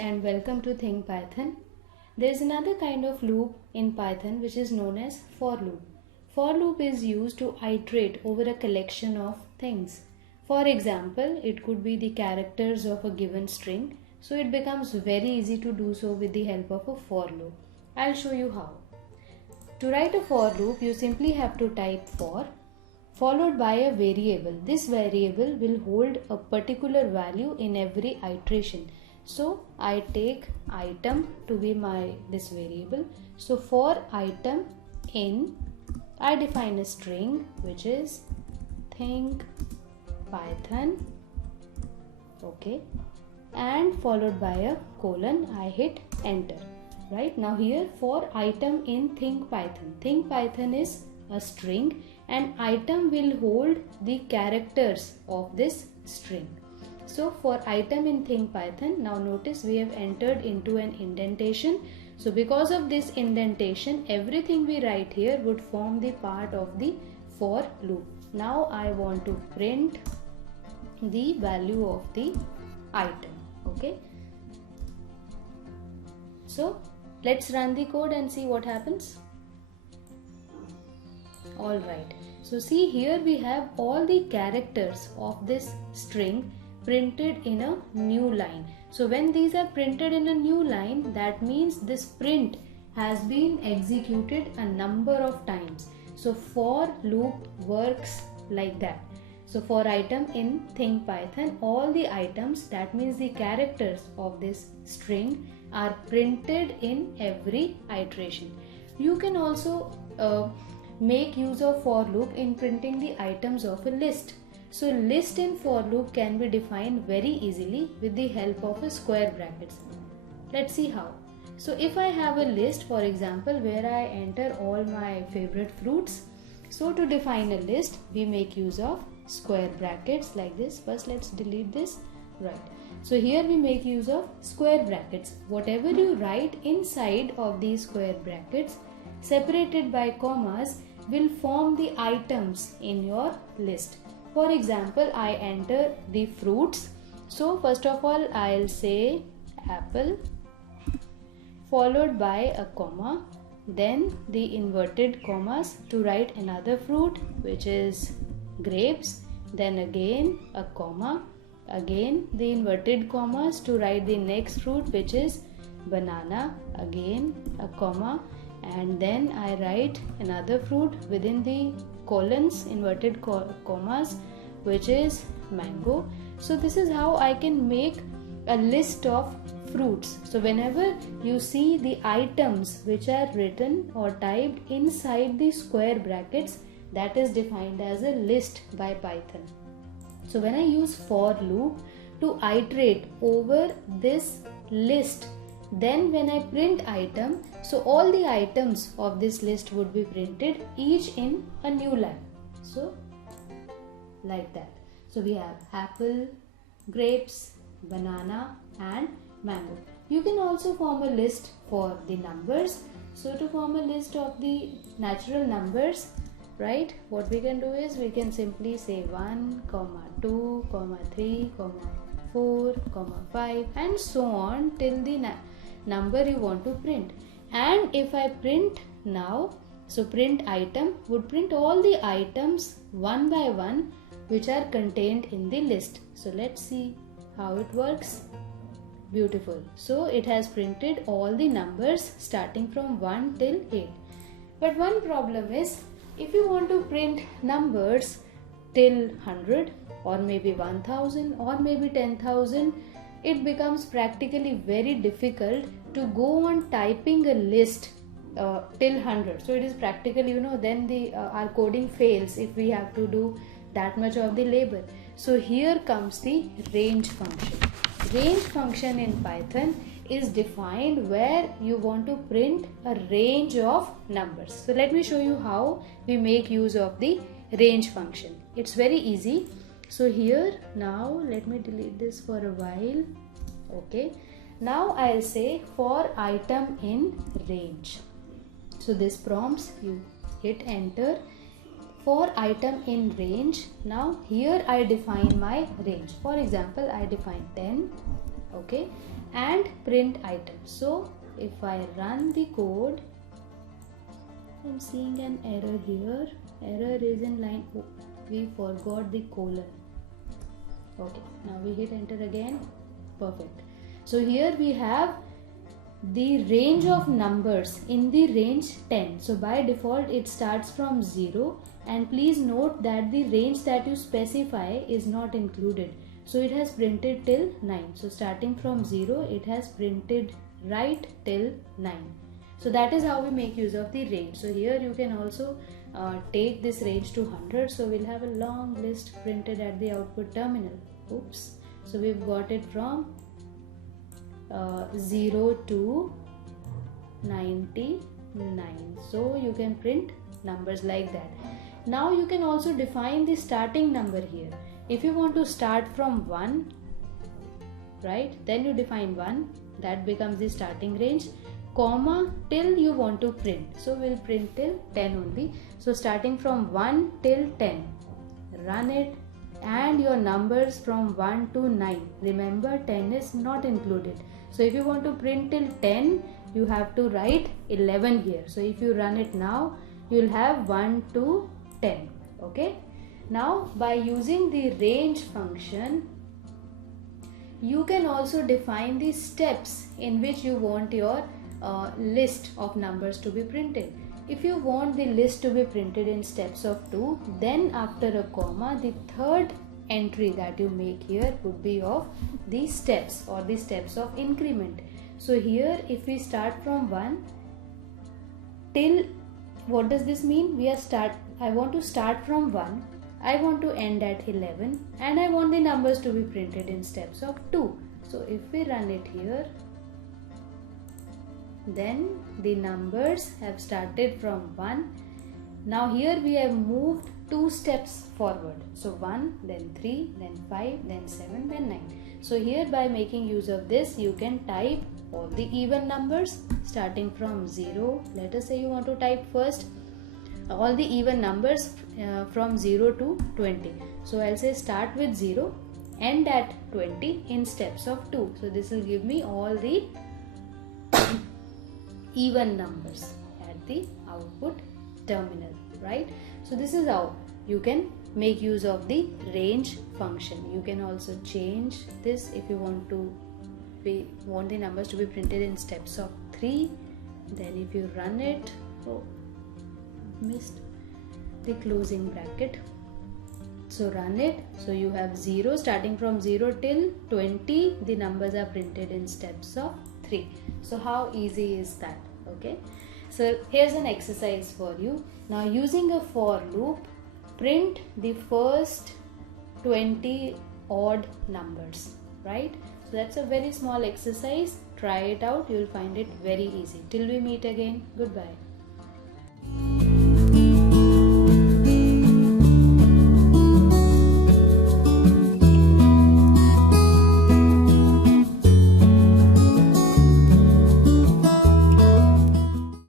and welcome to Think Python. There is another kind of loop in Python which is known as for loop. For loop is used to iterate over a collection of things. For example, it could be the characters of a given string, so it becomes very easy to do so with the help of a for loop. I'll show you how. To write a for loop, you simply have to type for followed by a variable. This variable will hold a particular value in every iteration. So I take item to be this variable. So for item in, I define a string which is think python, okay, and followed by a colon. I hit enter. Right now here for item in think python. Think python is a string and item will hold the characters of this string. So for item in think python, now notice we have entered into an indentation. So because of this indentation, everything we write here would form the part of the for loop. Now I want to print the value of the item, okay. So let's run the code and see what happens. Alright, so see here we have all the characters of this string printed in a new line. So when these are printed in a new line, that means this print has been executed a number of times. So for loop works like that. So for item in think python, all the items, that means the characters of this string, are printed in every iteration. You can also make use of for loop in printing the items of a list. So list in for loop can be defined very easily with the help of a square brackets. Let's see how. So if I have a list, for example, where I enter all my favorite fruits, so to define a list we make use of square brackets like this. First let's delete this. Right, so here we make use of square brackets. Whatever you write inside of these square brackets separated by commas will form the items in your list. For example, I enter the fruits. So first of all I'll say apple followed by a comma, then the inverted commas to write another fruit which is grapes, then again a comma, again the inverted commas to write the next fruit which is banana, again a comma, and then I write another fruit within the colons, inverted commas, which is mango. So this is how I can make a list of fruits. So whenever you see the items which are written or typed inside the square brackets, that is defined as a list by Python. So when I use for loop to iterate over this list, then when I print item, so all the items of this list would be printed each in a new line. So like that. So we have apple, grapes, banana and mango. You can also form a list for the numbers. So to form a list of the natural numbers, right, what we can do is we can simply say 1, 2, 3, 4, 5 and so on till the number you want to print. And if I print now, so print item would print all the items one by one which are contained in the list. So let's see how it works. Beautiful. So it has printed all the numbers starting from 1 till 8. But one problem is, if you want to print numbers till 100 or maybe 1000 or maybe 10,000, it becomes practically very difficult to go on typing a list till 100. So it is practically, then our coding fails if we have to do that much of the labor. So here comes the range function. Range function in Python is defined where you want to print a range of numbers. So let me show you how we make use of the range function. It's very easy. So here now let me delete this for a while. Okay, now I'll say for item in range. So this prompts, you hit enter. For item in range, now here I define my range. For example, I define 10 okay, and print item. So if I run the code, I'm seeing an error here. Error is in line, oh, we forgot the colon. Okay, now we hit enter again. Perfect. So here we have the range of numbers in the range 10. So by default it starts from 0, and please note that the range that you specify is not included. So it has printed till 9. So starting from 0, it has printed right till 9. So that is how we make use of the range. So here you can also take this range to 100. So we'll have a long list printed at the output terminal. Oops. So we've got it from 0 to 99. So you can print numbers like that. Now you can also define the starting number here. If you want to start from 1, right, then you define 1, that becomes the starting range, comma till you want to print. So we'll print till 10 only. So starting from 1 till 10, run it, and your numbers from 1 to 9. Remember, 10 is not included. So if you want to print till 10, you have to write 11 here. So if you run it now, you'll have 1 to 10. Okay. Now by using the range function, you can also define the steps in which you want your list of numbers to be printed. If you want the list to be printed in steps of 2, then after a comma, the third entry that you make here would be of the steps or the steps of increment. So here if we start from 1 till, what does this mean? I want to start from 1, I want to end at 11, and I want the numbers to be printed in steps of 2. So if we run it here, then the numbers have started from 1. Now here we have moved 2 steps forward. So 1, then 3, then 5, then 7, then 9. So here by making use of this, you can type all the even numbers starting from 0. Let us say you want to type first all the even numbers from 0 to 20. So I'll say start with 0, end at 20 in steps of 2. So this will give me all the even numbers at the output terminal, right? So this is how you can make use of the range function. You can also change this if you want the numbers to be printed in steps of 3. Then if you run it, oh, missed the closing bracket. So run it. So you have 0, starting from 0 till 20, the numbers are printed in steps of 3. So how easy is that? Okay. So here's an exercise for you. Now using a for loop, print the first 20 odd numbers, right? So that's a very small exercise. Try it out. You'll find it very easy. Till we meet again. Goodbye.